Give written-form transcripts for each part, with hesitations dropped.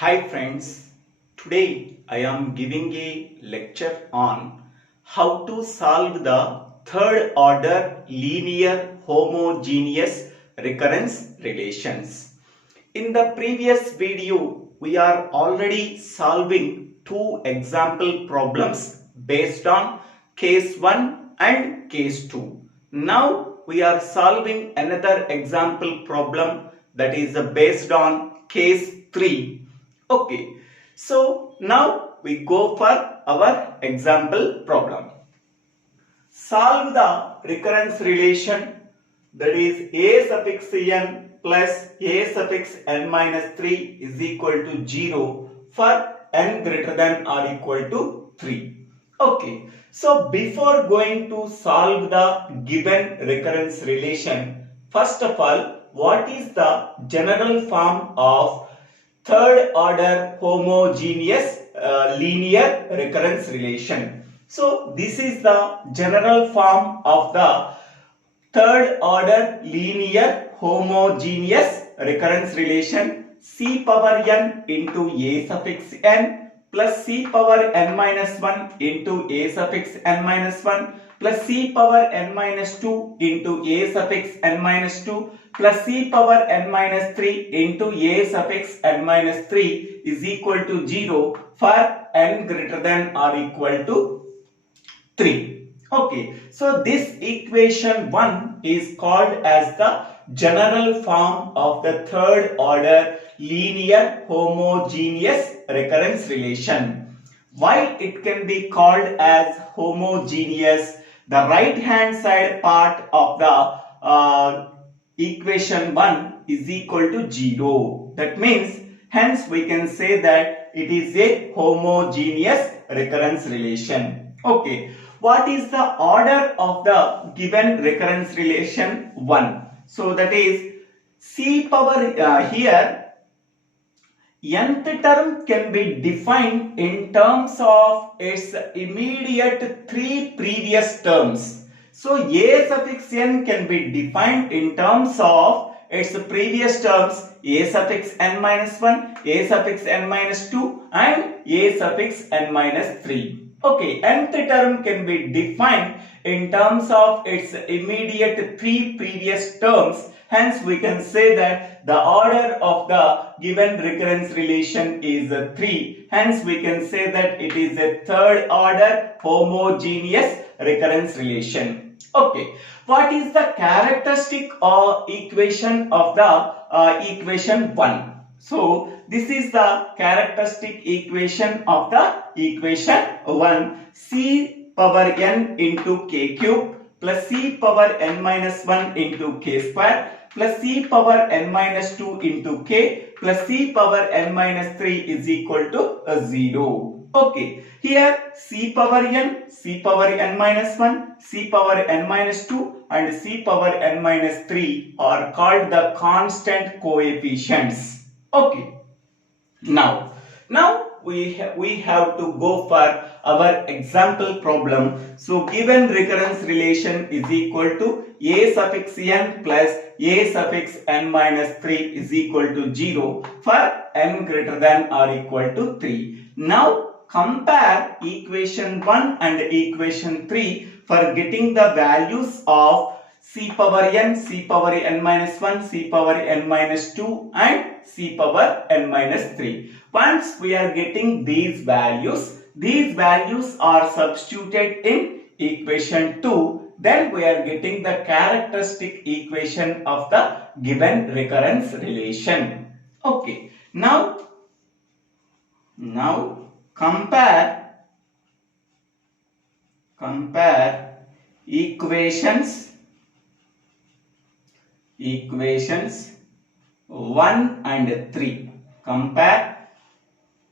Hi friends, today I am giving a lecture on how to solve the third order linear homogeneous recurrence relations. In the previous video, we are already solving two example problems based on case 1 and case 2. Now we are solving another example problem that is based on case 3. Okay, so now we go for our example problem. Solve the recurrence relation, that is a suffix n plus a suffix n minus 3 is equal to 0 for n greater than or equal to 3. Okay, so before going to solve the given recurrence relation, first of all, what is the general form of third order homogeneous linear recurrence relation? So this is the general form of the third order linear homogeneous recurrence relation: c power n into a suffix n plus c power n minus 1 into a suffix n minus 1 plus c power n minus 2 into a suffix n minus 2 plus c power n minus 3 into a suffix n minus 3 is equal to 0 for n greater than or equal to 3. Okay, so this equation 1 is called as the general form of the third order linear homogeneous recurrence relation. Why it can be called as homogeneous? The right hand side part of the equation 1 is equal to 0. That means, hence we can say that it is a homogeneous recurrence relation. Okay, what is the order of the given recurrence relation? 1. So that is c power here nth term can be defined in terms of its immediate three previous terms. So a suffix n can be defined in terms of its previous terms: a suffix n minus 1, a suffix n minus 2 and a suffix n minus 3. Okay, nth term can be defined in terms of its immediate three previous terms. Hence, we can say that the order of the given recurrence relation is 3. Hence, we can say that it is a third order homogeneous recurrence relation. Okay, what is the characteristic or equation of the equation 1? So, this is the characteristic equation of the equation 1: c power n into k cube plus c power n minus 1 into k square plus c power n minus 2 into k plus c power n minus 3 is equal to 0. Okay, here c power n, c power n minus 1, c power n minus 2 and c power n minus 3 are called the constant coefficients. Okay, now we have to go for our example problem. So given recurrence relation is equal to a suffix n plus a suffix n minus 3 is equal to 0 for n greater than or equal to 3. Now compare equation 1 and equation 3 for getting the values of c power n, c power n minus 1, c power n minus 2 and c power n minus 3. Once we are getting these values are substituted in equation 2, then we are getting the characteristic equation of the given recurrence relation. Okay, now compare equations 1 and 3. Compare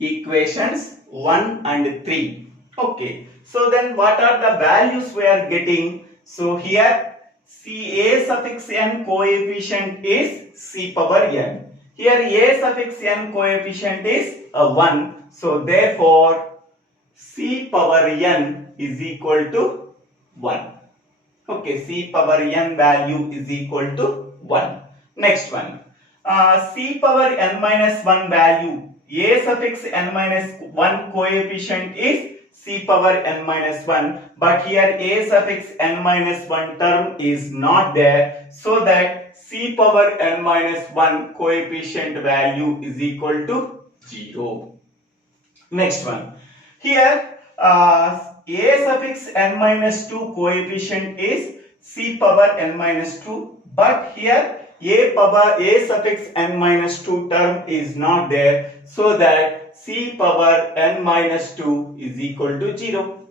equations 1 and 3. Okay, so then what are the values we are getting? So here a suffix n coefficient is c power n. Here a suffix n coefficient is 1. So therefore c power n is equal to 1. Okay, c power n value is equal to 1. Next one, c power n minus 1 value a suffix n minus 1 coefficient is c power n minus 1, but here a suffix n minus 1 term is not there, so that c power n minus 1 coefficient value is equal to 0. Next one. Here a suffix n minus 2 coefficient is c power n minus 2, but here a suffix n minus 2 term is not there, so that c power n minus 2 is equal to 0.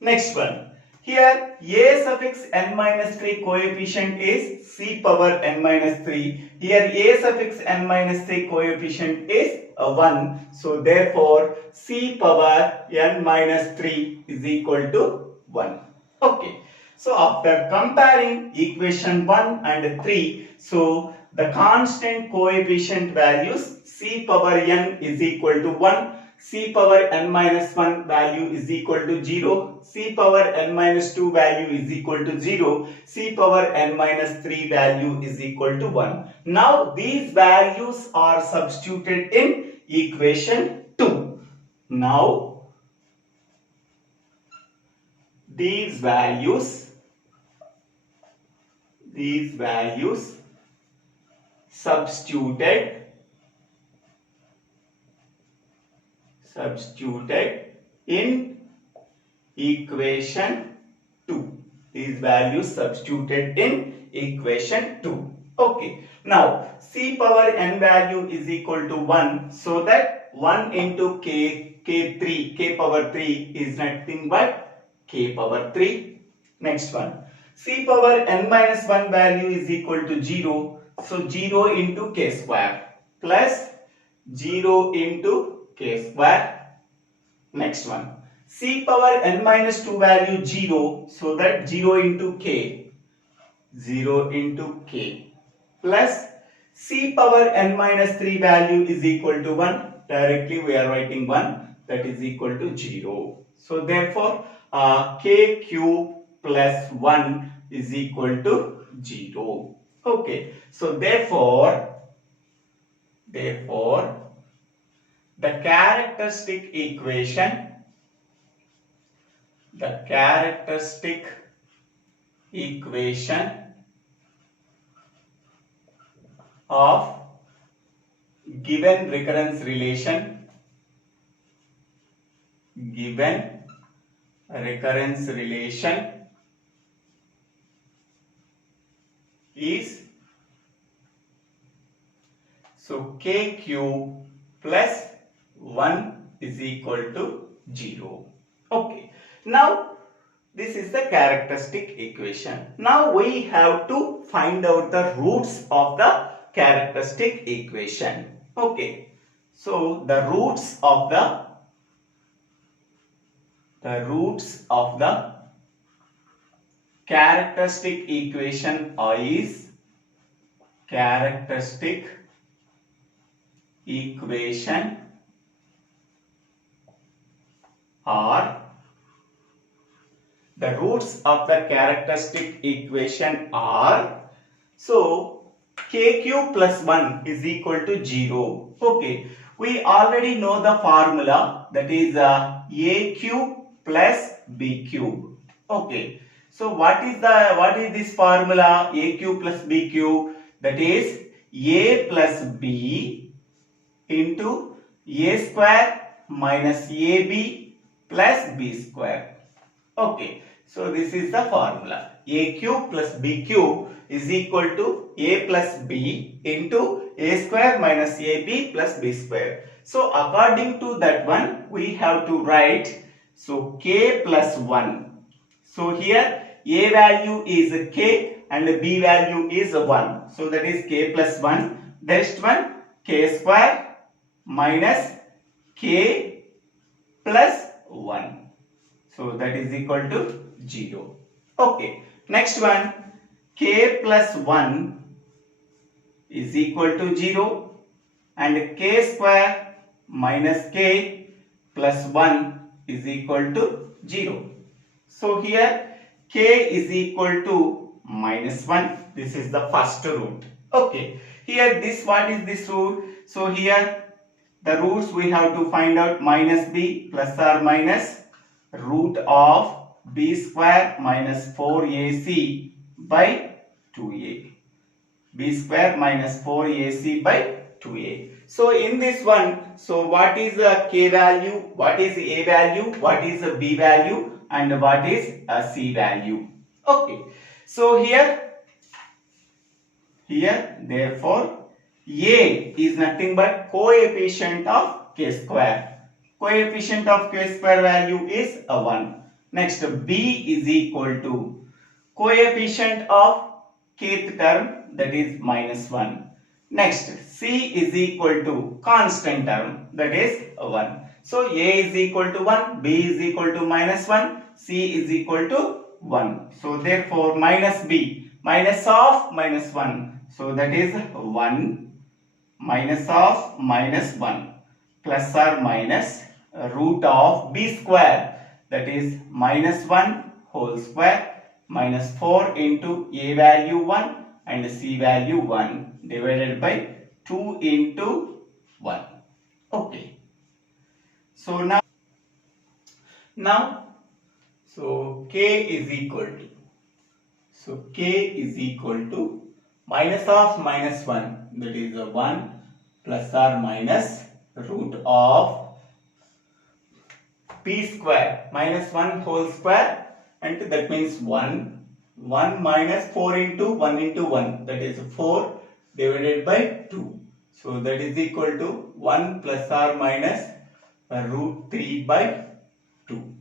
Next one. Here a suffix n minus 3 coefficient is c power n minus 3. Here a suffix n minus 3 coefficient is 1. So therefore c power n minus 3 is equal to 1. Okay. So after comparing equation 1 and 3, so the constant coefficient values c power n is equal to 1, c power n minus 1 value is equal to 0, c power n minus 2 value is equal to 0, c power n minus 3 value is equal to 1. Now these values are substituted in equation 2. Now these values substituted in equation 2. These values substituted in equation 2. Okay. Now c power n value is equal to 1, so that 1 into k power 3 is nothing but k power 3. Next one. C power n minus 1 value is equal to 0. So 0 into k square plus 0 into k square. Next one. C power n minus 2 value 0. So that 0 into k plus c power n minus 3 value is equal to 1. Directly we are writing 1, that is equal to 0. So therefore k cube plus 1 is equal to 0. Okay. So therefore the characteristic equation of given recurrence relation is so k cube plus 1 is equal to 0. Okay. Now this is the characteristic equation. Now we have to find out the roots of the characteristic equation. Okay. So the roots of the characteristic equation is are the roots of the characteristic equation are, so k cube plus 1 is equal to 0. Okay, we already know the formula, that is a cube plus b cube. Okay, so what is this formula, a cube plus b cube? That is a plus b into a square minus ab plus b square. Okay, so this is the formula. A cube plus b cube is equal to a plus b into a square minus ab plus b square. So according to that one, we have to write, so k plus 1. So here a value is k and b value is 1. So that is k plus 1. Next one, k square minus k plus 1. So that is equal to 0. Okay. Next one, k plus 1 is equal to 0 and k square minus k plus 1 is equal to 0. So here k is equal to minus 1. This is the first root. Okay. Here this, what is this root? So here the roots we have to find out. Minus b plus or minus root of b square minus 4ac by 2a. b square minus 4ac by 2a. So in this one, so what is the k value, what is the a value, what is the b value, and what is a c value? Okay. So here therefore a is nothing but coefficient of k square. Coefficient of k square value is a 1. Next, b is equal to coefficient of kth term, that is minus 1. Next, c is equal to constant term, that is 1. So a is equal to 1, b is equal to minus 1, c is equal to 1. So therefore minus b, minus of minus 1, so that is 1, minus of minus 1, plus or minus root of b square, that is minus 1 whole square, minus 4 into a value 1 and c value 1 divided by 2 into 1. Okay. So now so k is equal to minus of minus 1, that is 1 plus or minus root of p square minus 1 whole square, and that means 1 minus 4 into 1 into 1, that is 4 divided by 2. So that is equal to 1 plus or minus root 3 by 2.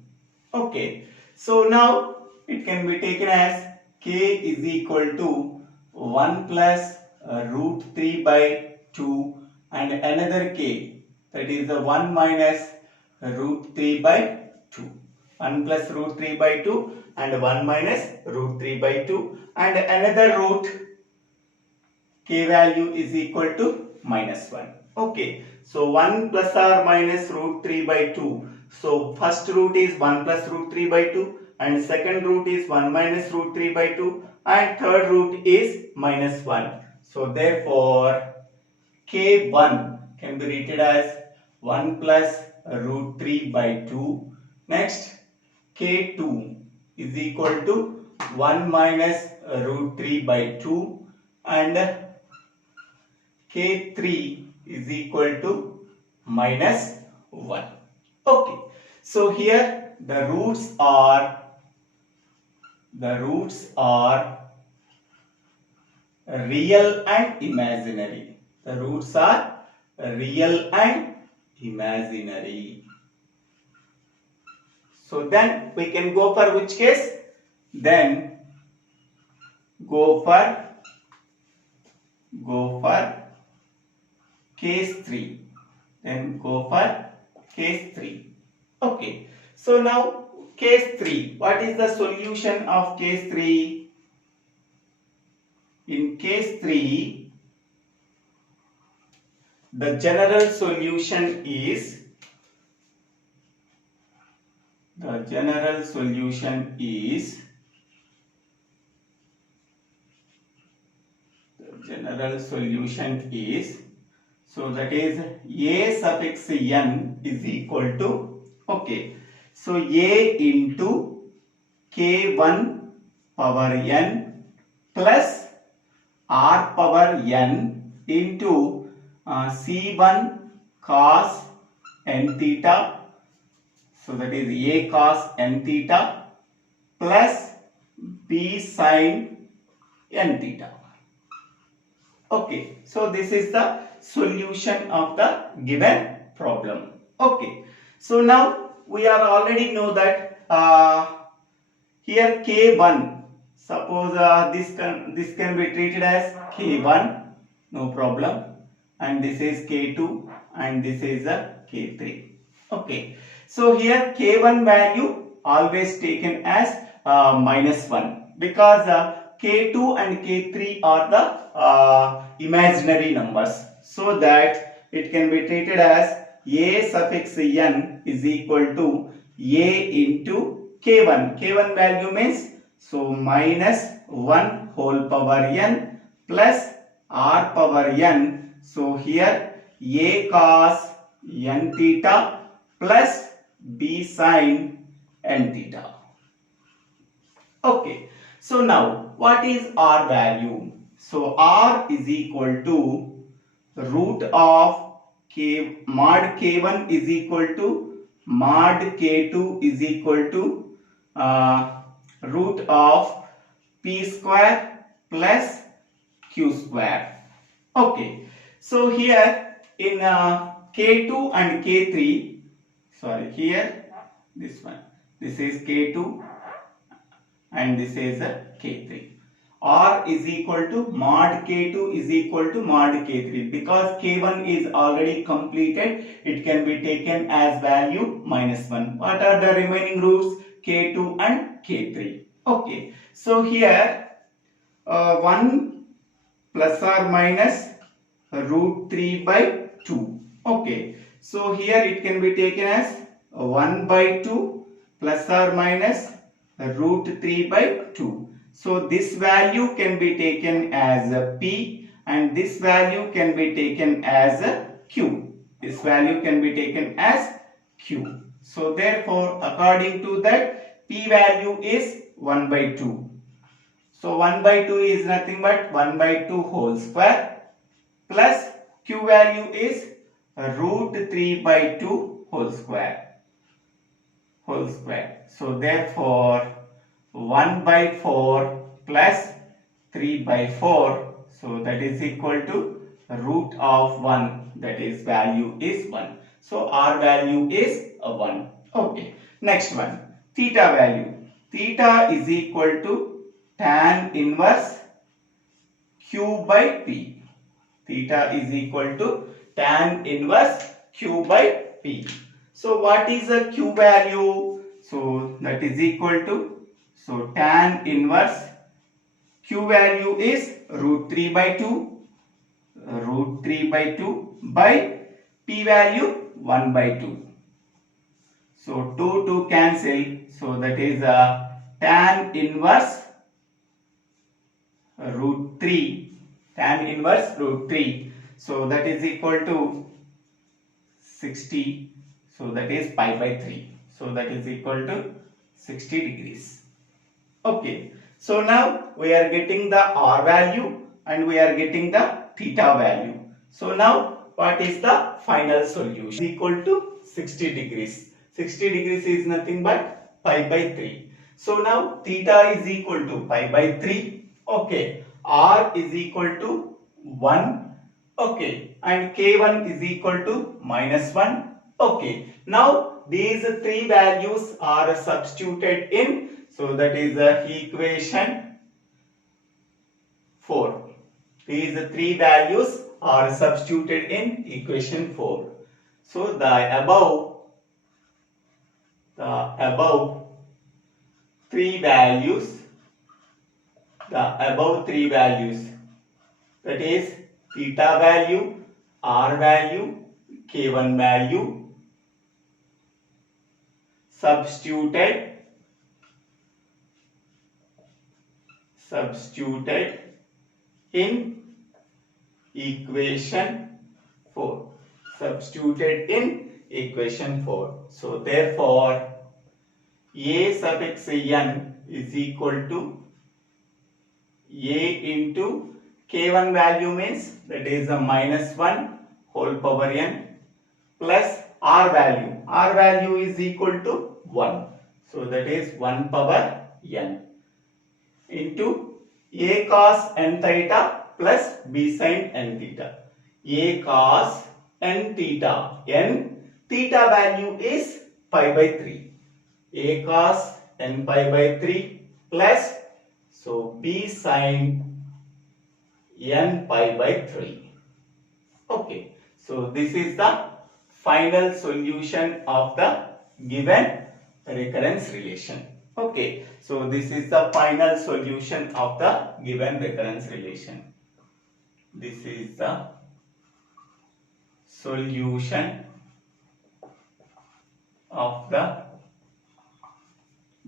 Okay. So now it can be taken as k is equal to 1 plus root 3 by 2 and another k, that is the 1 minus root 3 by 2. 1 plus root 3 by 2 and 1 minus root 3 by 2 and another root, k value is equal to minus 1. Okay. So 1 plus or minus root 3 by 2. So first root is 1 plus root 3 by 2 and second root is 1 minus root 3 by 2 and third root is minus 1. So therefore k1 can be written as 1 plus root 3 by 2. Next, k2 is equal to 1 minus root 3 by 2 and k3 is equal to minus 1. Okay. So here the roots are real and imaginary. The roots are real and imaginary. So then we can go for which case? Then go for case 3. Then go for case 3. Okay. So now case 3. What is the solution of case 3? In case 3, the general solution is so that is a suffix n is equal to, okay, so a into k1 power n plus r power n into c1 cos n theta, so that is a cos n theta plus b sin n theta. Okay, so this is the solution of the given problem. Okay, so now we are already know that here k1, suppose this can be treated as k1, no problem, and this is k2 and this is k3. Okay, so here k1 value always taken as minus 1 because k2 and k3 are the imaginary numbers, so that it can be treated as a suffix n is equal to a into k1. k1 value means so minus 1 whole power n plus r power n. So here a cos n theta plus b sine n theta. Okay, so now what is R value? So R is equal to root of k mod k1 is equal to mod k2 is equal to root of p square plus q square. Okay, so here in k2 and k3, sorry, here this one, this is k2 and this is a k3. R is equal to mod k2 is equal to mod k3. Because k1 is already completed, it can be taken as value -1. What are the remaining roots? K2 and k3. Okay, so here 1 plus or minus root 3 by 2. Okay, so here it can be taken as 1 by 2 plus or minus root 3 by 2. So this value can be taken as a p and this value can be taken as a q. This value can be taken as q. So therefore, according to that, p value is 1 by 2. So 1 by 2 is nothing but 1 by 2 whole square plus q value is root 3 by 2 whole square. So therefore 1 by 4 plus 3 by 4, so that is equal to root of 1, that is value is 1. So R value is a 1. Okay, next one, theta value. Theta is equal to tan inverse q by p. Theta is equal to tan inverse q by p. So what is the q value? So that is equal to, so tan inverse q value is root 3 by 2, by p value 1 by 2. So 2 to cancel, so that is tan inverse root 3, tan inverse root 3. So that is equal to 60, so that is pi by 3. So that is equal to 60 degrees. Okay, so now we are getting the R value and we are getting the theta value. So now what is the final solution? Equal to 60 degrees. 60 degrees is nothing but pi by 3. So now theta is equal to pi by 3. Okay, R is equal to 1. Okay, and K1 is equal to -1. Okay, now these three values are substituted in, so that is equation 4. These three values are substituted in equation 4. So the above three values, that is theta value, R value, K1 value, substituted in equation 4. So therefore A suffix n is equal to A into K1 value means that is a -1 whole power n plus R value. R value is equal to 1. So that is 1 power n into A cos n theta plus B sin n theta. A cos n theta. N theta value is pi by 3. A cos n pi by 3 plus, so B sin n pi by 3. Okay, so this is the final solution of the given recurrence relation. Okay, so this is the final solution of the given recurrence relation. This is the solution of the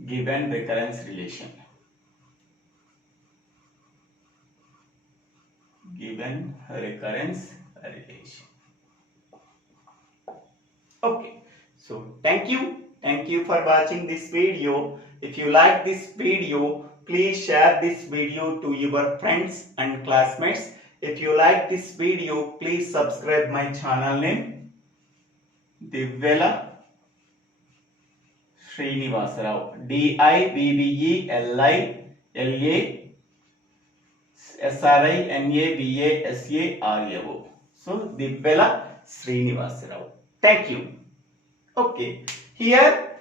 given recurrence relation. Given recurrence relation. Okay, so thank you for watching this video. If you like this video, please share this video to your friends and classmates. If you like this video, please subscribe my channel name Divvela Srinivasarao, Divvela So Divvela Srinivasarao. Thank you. Okay, here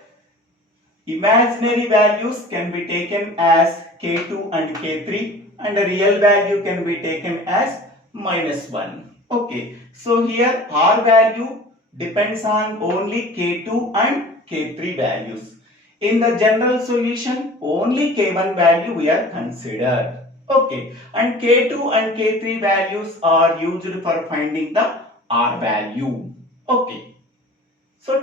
imaginary values can be taken as K2 and K3 and the real value can be taken as -1. Okay, so here R value depends on only K2 and K3 values. In the general solution, only K1 value we are considered. Okay, and K2 and K3 values are used for finding the R value. Okay, so